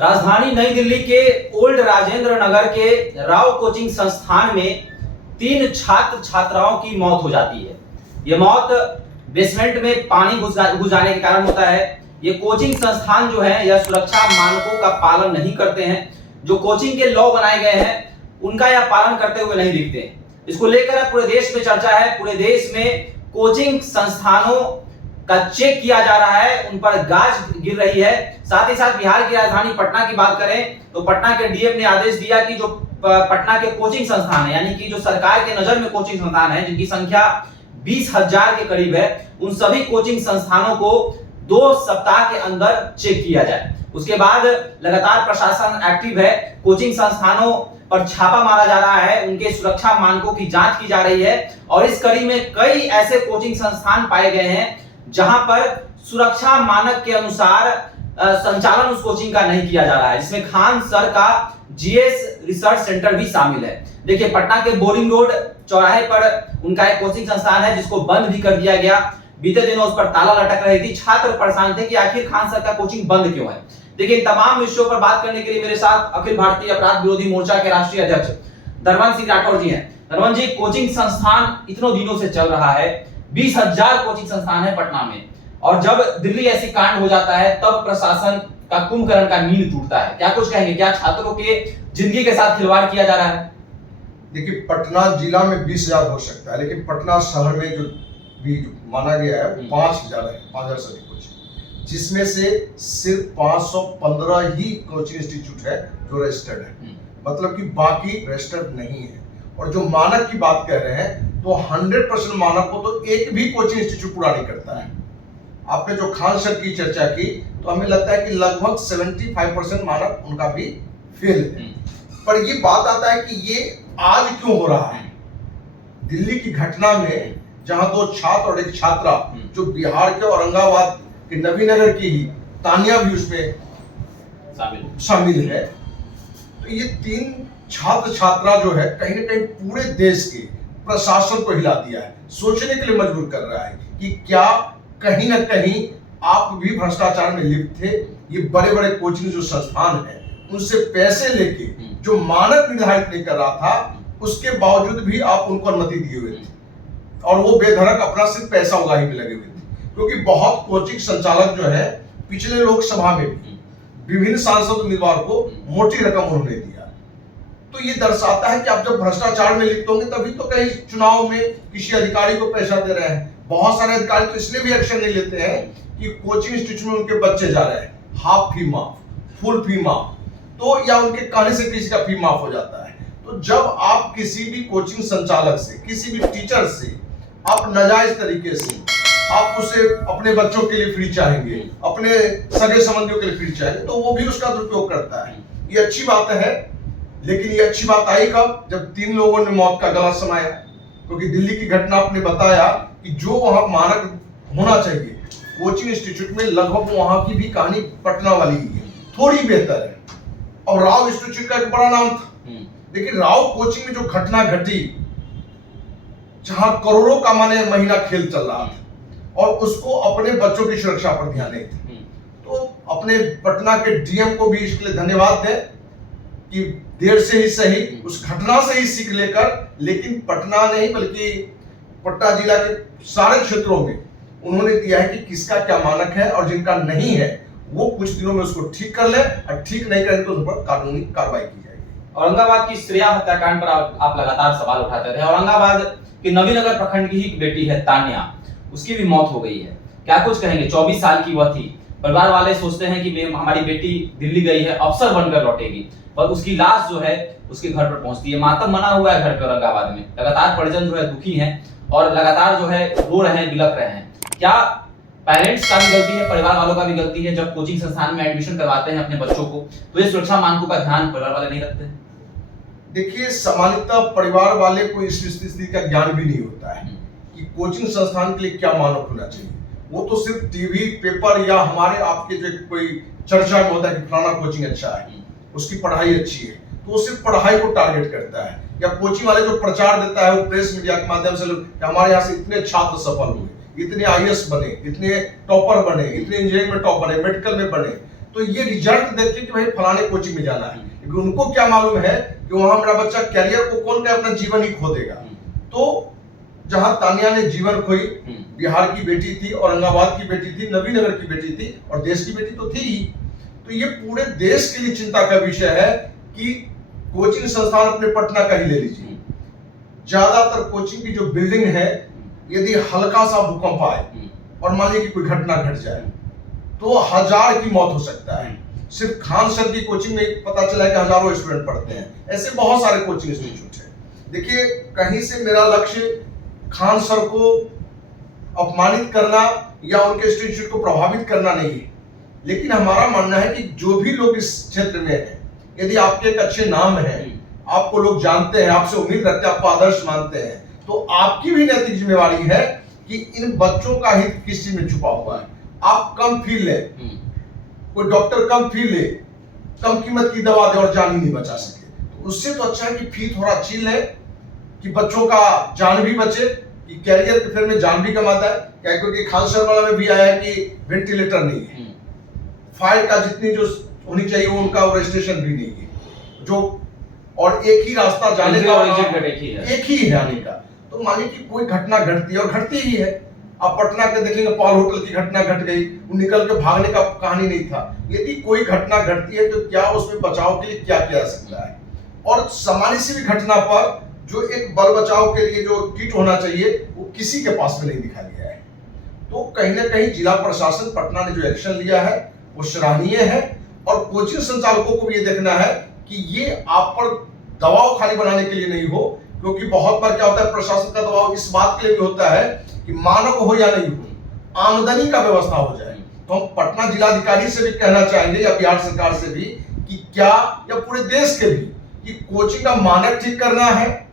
राजधानी नई दिल्ली के ओल्ड राजेंद्र नगर के राव कोचिंग संस्थान में 3 छात्र छात्राओं की मौत हो जाती है। यह मौत बेसमेंट में पानी घुस जाने के कारण होता है। ये कोचिंग संस्थान जो है यह सुरक्षा मानकों का पालन नहीं करते हैं। जो कोचिंग के लॉ बनाए गए हैं उनका यह पालन करते हुए नहीं दिखते हैं। इसको लेकर पूरे देश में चर्चा है। पूरे देश में कोचिंग संस्थानों का चेक किया जा रहा है, उन पर गाज गिर रही है। साथ ही साथ बिहार की राजधानी पटना की बात करें तो पटना के डीएम ने आदेश दिया कि जो पटना के कोचिंग संस्थान है, यानी कि जो सरकार के नजर में कोचिंग संस्थान है जिनकी संख्या 20,000 के करीब है, उन सभी कोचिंग संस्थानों को 2 सप्ताह के अंदर चेक किया जाए। उसके बाद लगातार प्रशासन एक्टिव है। कोचिंग संस्थानों पर छापा मारा जा रहा है, उनके सुरक्षा मानकों की जांच की जा रही है और इस कड़ी में कई ऐसे कोचिंग संस्थान पाए गए हैं जहां पर सुरक्षा मानक के अनुसार संचालन उस कोचिंग का नहीं किया जा रहा है, जिसमें खान सर का जीएस रिसर्च सेंटर भी शामिल है। देखिए, पटना के बोरिंग रोड चौराहे पर उनका एक कोचिंग संस्थान है जिसको बंद भी कर दिया गया। बीते दिनों उस पर ताला लटक रही थी। छात्र परेशान थे कि आखिर खान सर का कोचिंग बंद क्यों है। देखिए, इन तमाम विषयों पर बात करने के लिए मेरे साथ अखिल भारतीय अपराध विरोधी मोर्चा के राष्ट्रीय अध्यक्ष धर्मन सिंह राठौर जी हैं। धर्मन जी, कोचिंग संस्थान इतनों दिनों से चल रहा है, 20,000 कोचिंग संस्थान है पटना में, और जब दिल्ली ऐसी कांड हो जाता है तब प्रशासन का कुंभकर्ण का नींद टूटता है। क्या कुछ कहेंगे? क्या छात्रों के जिंदगी के साथ खिलवाड़ किया जा रहा है? देखिए, पटना जिला में 20,000 हो सकता है, लेकिन पटना शहर में जो भी माना गया है 5,000 है, 5,000 से अधिक कोचिंग, जिसमें से सिर्फ 515 ही कोचिंग इंस्टीट्यूट है जो रजिस्टर्ड है। मतलब कि बाकी रजिस्टर्ड नहीं है। और जो मानक की बात कह रहे हैं तो 100% मानक को तो एक भी कोचिंग इंस्टीट्यूट पूरा नहीं करता है। आपने जो खान सर की चर्चा की तो हमें लगता है कि लगभग 75% मानक उनका भी फेल है। पर ये बात आता है कि ये आज क्यों हो रहा है। दिल्ली की घटना में जहां 2 छात्र और एक छात्रा जो बिहार के औरंगाबाद के नबीनगर की ही तानिया भी उसमें शामिल है, तो ये 3 छात्र छात्रा जो है कहीं ना कहीं पूरे देश के प्रशासन को हिला दिया है, सोचने के लिए मजबूर कर रहा है कि क्या कहीं ना कहीं आप भी भ्रष्टाचार में लिप्त थे। ये बड़े बड़े कोचिंग जो संस्थान है उनसे पैसे लेके जो मानक निर्धारित नहीं कर रहा था, उसके बावजूद भी आप उनको अनुमति दिए हुए थे और वो बेधड़क अपना सिर्फ पैसा उगाही में लगे हुए थे। क्योंकि बहुत कोचिंग संचालक जो है पिछले लोकसभा में भी विभिन्न सांसद उम्मीदवार को मोटी रकम उन्होंने दिया। तो ये दर्शाता है कि आप जब भ्रष्टाचार में लिप्त होंगे तभी तो कहीं चुनाव में किसी अधिकारी को पैसा दे रहे हैं। बहुत सारे अधिकारी तो इसलिए भी एक्शन नहीं लेते हैं कि कोचिंग इंस्टीट्यूट में उनके बच्चे जा रहे हैं, हाफ फी माफ, फुल फी माफ, तो या उनके कहने से किसी का फी माफ हो जाता है। तो जब आप किसी भी कोचिंग संचालक से, किसी भी टीचर से आप नाजायज तरीके से आप उसे अपने बच्चों के लिए फ्री चाहेंगे, अपने सगे संबंधियों के लिए फ्री चाहेंगे, तो वो भी उसका दुरुपयोग करता है। ये अच्छी बात है, लेकिन ये अच्छी बात आई कब? जब 3 लोगों ने मौत का गला समाया। क्योंकि दिल्ली की घटना आपने बताया कि जो वहां मानक होना चाहिए कोचिंग इंस्टीट्यूट में, लगभग वहां की भी कहानी पटना वाली ही है, थोड़ी बेहतर है। और राव इंस्टीट्यूट का एक बड़ा नाम था, लेकिन राव कोचिंग में जो घटना घटी, जहां करोड़ों का माने महीना खेल चल रहा था और उसको अपने बच्चों की सुरक्षा पर ध्यान नहीं था, तो अपने पटना के डीएम को भी इसके लिए धन्यवाद दें कि देर से ही सही उस घटना से ही सीख लेकर, लेकिन पटना नहीं बल्कि पटना जिला के सारे क्षेत्रों में उन्होंने दिया है कि किसका क्या मानक है और जिनका नहीं है वो कुछ दिनों में उसको ठीक कर ले, और ठीक नहीं करें तो उन पर कानूनी कार्रवाई की जाएगी। औरंगाबाद की श्रेया हत्याकांड पर आप लगातार सवाल उठाते रहे। औरंगाबाद के नवीनगर प्रखंड की ही एक बेटी है तान्या, उसकी भी मौत हो गई है। क्या कुछ कहेंगे? 24 साल की वह थी। परिवार वाले सोचते हैं कि हमारी बेटी दिल्ली गई है, अफसर बनकर लौटेगी, पर उसकी लाश जो है उसके घर पर पहुंचती है। मातम मना हुआ है घर पे औरंगाबाद में। लगातार परिजन जो है दुखी हैं और लगातार जो है रो रहे हैं, बिलख रहे हैं। क्या पेरेंट्स का भी गलती है, परिवार वालों का भी गलती है? जब कोचिंग संस्थान में एडमिशन करवाते हैं अपने बच्चों को तो ये सुरक्षा मानकों का ध्यान परिवार वाले नहीं रखते? देखिए, सामान्यतः परिवार वाले को इस स्थिति का ज्ञान भी नहीं होता है कि कोचिंग संस्थान के लिए क्या मानक होना चाहिए। वो तो सिर्फ टीवी, पेपर या हमारे आपके जो कोई चर्चा में होता है कि फलाना कोचिंग अच्छा है, उसकी पढ़ाई अच्छी है, तो वो सिर्फ पढ़ाई को टारगेट करता है। या कोचिंग वाले जो प्रचार देता है वो प्रेस मीडिया के माध्यम से हमारे यहाँ से इतने छात्र सफल हुए, इतने आईएएस बने, इतने टॉपर बने, इतने इंजीनियरिंग में टॉप बने, मेडिकल में बने, तो ये रिजल्ट देखते कि भाई फलाने कोचिंग में जाना है, क्योंकि उनको क्या मालूम है कि वहां मेरा बच्चा कैरियर को कौन का अपना जीवन ही खो देगा। तो जहां तानिया ने जीवन खोई, बिहार की बेटी थी, औरंगाबाद की बेटी थी, नबीनगर की बेटी थी और देश की बेटी तो थी ही। तो ये पूरे देश के लिए चिंता का विषय है कि कोचिंग संस्थान अपने पटना का ही ले लीजिए, ज्यादातर कोचिंग की जो बिल्डिंग है, यदि हल्का सा भूकंप आए और मान लीजिए कि कोई घटना घट जाए तो 1000 की मौत हो सकता है। सिर्फ खान सर की कोचिंग में पता चला है कि हजारों स्टूडेंट पढ़ते हैं, ऐसे बहुत सारे कोचिंग इंस्टीट्यूट हैं। देखिए, कहीं से मेरा लक्ष्य खान सर को अपमानित करना या उनके इंस्टीट्यूट को प्रभावित करना नहीं है, लेकिन हमारा मानना है कि जो भी लोग इस क्षेत्र में हैं, यदि आपके एक अच्छे नाम है, आपको लोग जानते हैं, आपसे उम्मीद रखते हैं, आपको आदर्श मानते हैं, तो आपकी भी नैतिक जिम्मेवारी है कि इन बच्चों का हित किस चीज में छुपा हुआ है। आप कम फी ले, कोई डॉक्टर कम फी ले, कम कीमत की दवा दे और जान ही नहीं बचा सके, तो उससे तो अच्छा है कि फी थोड़ा अच्छी ले कि बच्चों का जान भी बचे, कि कैरियर के फिर में जान भी कमाता है। क्या, क्योंकि खान सर वाला में भी आया है कि वेंटिलेटर नहीं है, फायर का जितनी जो होनी चाहिए वो उनका रजिस्ट्रेशन भी नहीं है, जो और एक ही रास्ता जाने का एक ही है आने का। तो मानिए कि कोई घटना घटती है और घटती ही है। आप पटना के देखेंगे, पॉल होटल की घटना घट गई, वो निकल के भागने का कहानी नहीं था। यदि कोई घटना घटती है तो क्या उसमें बचाव के लिए क्या किया जा सकता है, और सामान्य सी भी घटना पर जो एक बल बचाव के लिए जो किट होना चाहिए वो किसी के पास में नहीं दिखाई गया है। तो कहीं ना कहीं जिला प्रशासन पटना ने जो एक्शन लिया है वो सराहनीय है, और कोचिंग संचालकों को भी ये देखना है कि ये आप पर दबाव खाली बनाने के लिए नहीं हो, क्योंकि बहुत बार क्या होता है, प्रशासन का दबाव इस बात के लिए भी होता है कि मानक हो या नहीं हो, आमदनी का व्यवस्था हो जाए। तो हम पटना जिलाधिकारी से भी कहना चाहेंगे या बिहार सरकार से भी कि क्या, या पूरे देश के भी, कि कोचिंग का मानक ठीक करना है,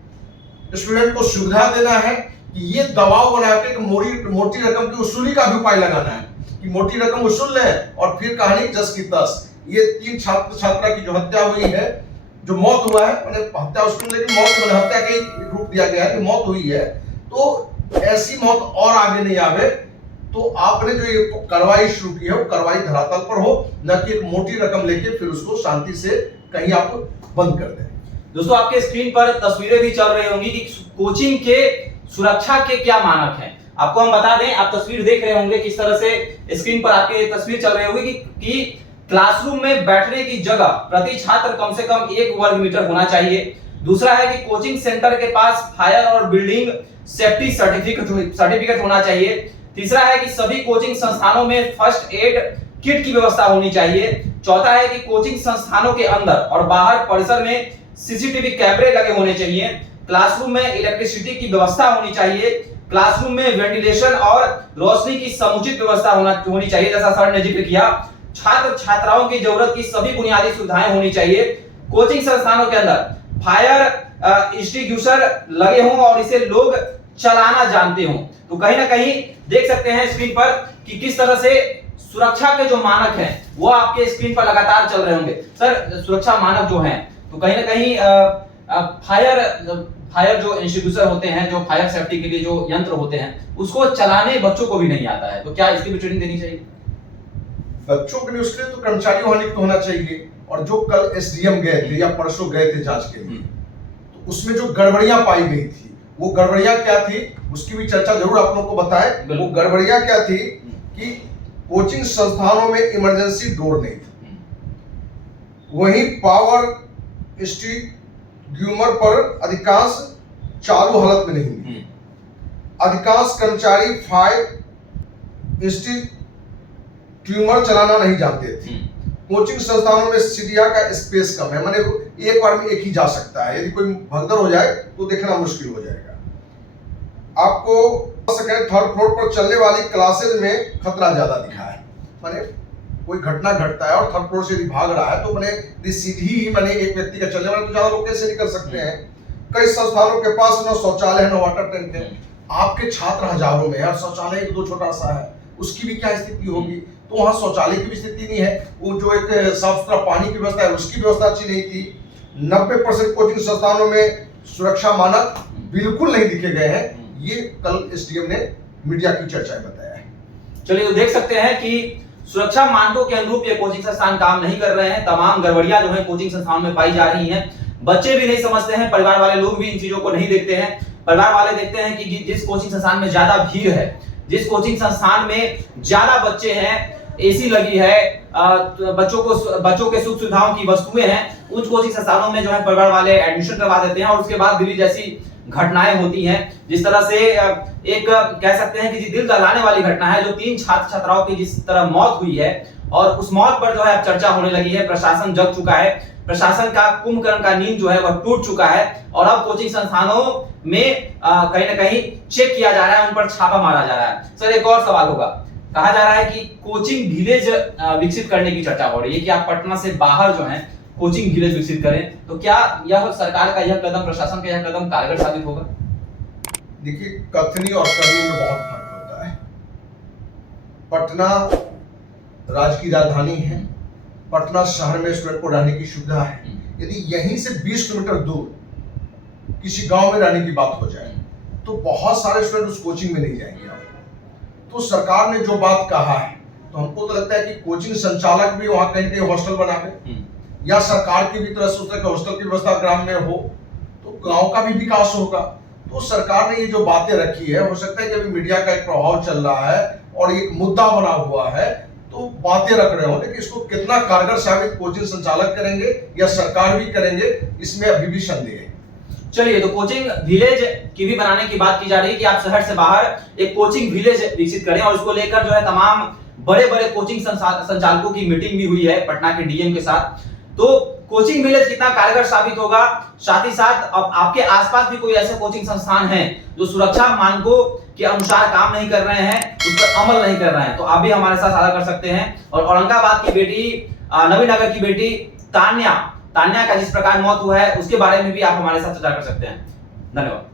स्टूडेंट को सुविधा देना है, कि ये दबाव बना के मोटी रकम की वसूली का भी उपाय लगाना है कि मोटी रकम वसूल लें और फिर कहानी जस की तस। ये 3 छात्र छात्रा की जो हत्या हुई है, जो मौत हुआ है, मैंने हत्या उसको लेकिन मौत मैंने हत्या के रूप दिया गया है कि मौत हुई है, तो ऐसी मौत और आगे नहीं आवे। तो आपने जो ये कार्रवाई शुरू की है वो कार्रवाई धरातल पर हो, न कि एक मोटी रकम लेके फिर उसको शांति से कहीं आप बंद कर दें। दोस्तों, आपके स्क्रीन पर तस्वीरें भी चल रही होंगी कि कोचिंग के सुरक्षा के क्या मानक हैं। आपको हम बता दें, आप तस्वीर देख रहे होंगे किस तरह से स्क्रीन पर आपके तस्वीर चल रही होगी कि क्लासरूम में बैठने की जगह प्रति छात्र कम से कम 1 वर्ग मीटर होना चाहिए। दूसरा है कि कोचिंग सेंटर के पास फायर और बिल्डिंग सेफ्टी सर्टिफिकेट होना चाहिए। तीसरा है कि सभी कोचिंग संस्थानों में फर्स्ट एड किट की व्यवस्था होनी चाहिए। चौथा है कि कोचिंग संस्थानों के अंदर और बाहर परिसर में सीसीटीवी कैमरे लगे होने चाहिए। क्लासरूम में इलेक्ट्रिसिटी की व्यवस्था होनी चाहिए। क्लासरूम में वेंटिलेशन और रोशनी की समुचित व्यवस्था होनी चाहिए, जैसा सर ने जिक्र किया। छात्र छात्राओं की जरूरत की सभी बुनियादी सुविधाएं होनी चाहिए। कोचिंग संस्थानों के अंदर फायर एक्सटिंग्विशर लगे हों और इसे लोग चलाना जानते हों। तो कहीं ना कहीं देख सकते हैं स्क्रीन पर कि किस तरह से सुरक्षा के जो मानक हैं वो आपके स्क्रीन पर लगातार चल रहे होंगे। सर, सुरक्षा मानक जो हैं तो कहीं ना कहीं फायर जो एक्सटिंग्विशर होते हैं, जो फायर सेफ्टी के लिए जो यंत्र होते हैं, उसको चलाने बच्चों को भी नहीं आता है, तो क्या इसकी भी ट्रेनिंग देनी चाहिए? बच्चों के लिए उसके लिए तो कर्मचारी होना चाहिए। और जो कल एसडीएम गए थे या परसों गए थे जांच के लिए, तो उसमें जो गड़बड़ियां पाई गई थी, वो गड़बड़ियां क्या थी उसकी भी चर्चा जरूर आप लोगों को बताएं। वो गड़बड़ियां क्या थी कि कोचिंग संस्थानों में इमरजेंसी डोर नहीं था, वहीं पावर एक्सटिंग्विशर पर अधिकांश चालू हालत में नहीं, अधिकांश कर्मचारी फायर एक्सटिंग्विशर चलाना नहीं जानते थे। कोचिंग संस्थानों में सीढ़ियां का स्पेस कम है, माने एक बार में एक ही जा सकता है, यदि कोई भगदड़ हो जाए तो देखना मुश्किल हो जाएगा। आपको सेकंड थर्ड फ्लोर पर चलने वाली क्लासेज में खतरा ज्यादा दिखा है, माने कोई घटना घटता है और थर्ड फ्लोर से यदि भाग रहा है तो माने सीधी ही माने एक व्यक्ति का चलने वाला, तो ज्यादा लोग कैसे निकल सकते हैं। कई संस्थानों के पास न शौचालय है न वाटर टैंक है। आपके छात्र हजारों में है और शौचालय एक दो छोटा सा है, उसकी भी क्या स्थिति होगी। तो वहां शौचालय की भी स्थिति नहीं है, वो जो एक साफ सुथरा पानी की व्यवस्था है उसकी व्यवस्था अच्छी नहीं थी। 90% कोचिंग संस्थानों में सुरक्षा मानक बिल्कुल नहीं दिखे गए हैं, ये कल एसडीएम ने मीडिया की चर्चा में बताया है। चलिए, तो देख सकते हैं कि सुरक्षा मानकों के अनुरूप ये कोचिंग संस्थान काम नहीं कर रहे हैं। तमाम गड़बड़ियां जो है कोचिंग संस्थान में पाई जा रही हैं। बच्चे भी नहीं समझते हैं, परिवार वाले लोग भी इन चीजों को नहीं देखते हैं। परिवार वाले देखते हैं कि जिस कोचिंग संस्थान में ज्यादा भीड़ है, जिस कोचिंग संस्थान में ज्यादा बच्चे हैं, एसी लगी है, बच्चों के सुख सुविधाओं की वस्तुएं हैं, उन कोचिंग संस्थानों में जो है परिवार वाले एडमिशन करवा देते हैं और उसके बाद दिल्ली जैसी घटनाएं होती हैं। जिस तरह से एक कह सकते हैं कि दिल दहलाने वाली घटना है, जो 3 छात्र छात्राओं की जिस तरह मौत हुई है और उस मौत पर जो है अब चर्चा होने लगी है। प्रशासन जग चुका है, प्रशासन का कुंभकर्ण का नींद जो है वह टूट चुका है और अब कोचिंग संस्थानों में कहीं ना कहीं चेक किया जा रहा है, उन पर छापा मारा जा रहा है। सर, एक और सवाल होगा, कहा जा रहा है कि कोचिंग विलेज विकसित करने की चर्चा हो रही है कि आप पटना से बाहर जो है कोचिंग विलेज विकसित करें, तो क्या यह सरकार का यह कदम, प्रशासन का यह कदम कारगर साबित होगा? देखिए, कथनी और करनी में बहुत फर्क होता है। पटना राज्य की राजधानी है, पटना शहर में स्टूडेंट को रहने की सुविधा है। यदि यहीं से 20 किलोमीटर दूर किसी गांव में रहने की बात हो जाए तो बहुत सारे स्टूडेंट उस कोचिंग में नहीं जाएंगे। तो सरकार ने जो बात कहा है, तो हमको तो लगता है कि कोचिंग संचालक भी वहां कहीं कहीं हॉस्टल बनावे, या सरकार की भी तरफ से हॉस्टल की व्यवस्था ग्राम में हो तो गांव का भी विकास होगा। तो सरकार ने ये जो बातें रखी है, हो सकता है कि अभी मीडिया का एक प्रभाव चल रहा है और एक मुद्दा बना हुआ है तो बातें रख रहे हो, लेकिन इसको कितना कारगर साबित कोचिंग संचालक करेंगे या सरकार भी करेंगे, इसमें अभी भी संदेह है। चलिए, तो कोचिंग विलेज की भी बनाने की बात की जा रही है कि आप शहर से बाहर एक कोचिंग विलेज विकसित करें और इसको लेकर जो है तमाम बड़े-बड़े कोचिंग संचालकों की मीटिंग भी हुई है पटना के डीएम के साथ। तो कोचिंग विलेज कितना कारगर साबित होगा, साथ ही साथ अब आपके आसपास भी कोई ऐसे कोचिंग संस्थान हैं जो सुरक्षा मानकों के अनुसार काम नहीं कर रहे हैं, उस पर अमल नहीं कर रहे हैं, तो आप भी हमारे साथ साझा कर सकते हैं। और औरंगाबाद की बेटी, नवीनगर की बेटी तान्या का जिस प्रकार मौत हुआ है उसके बारे में भी आप हमारे साथ चर्चा कर सकते हैं। धन्यवाद।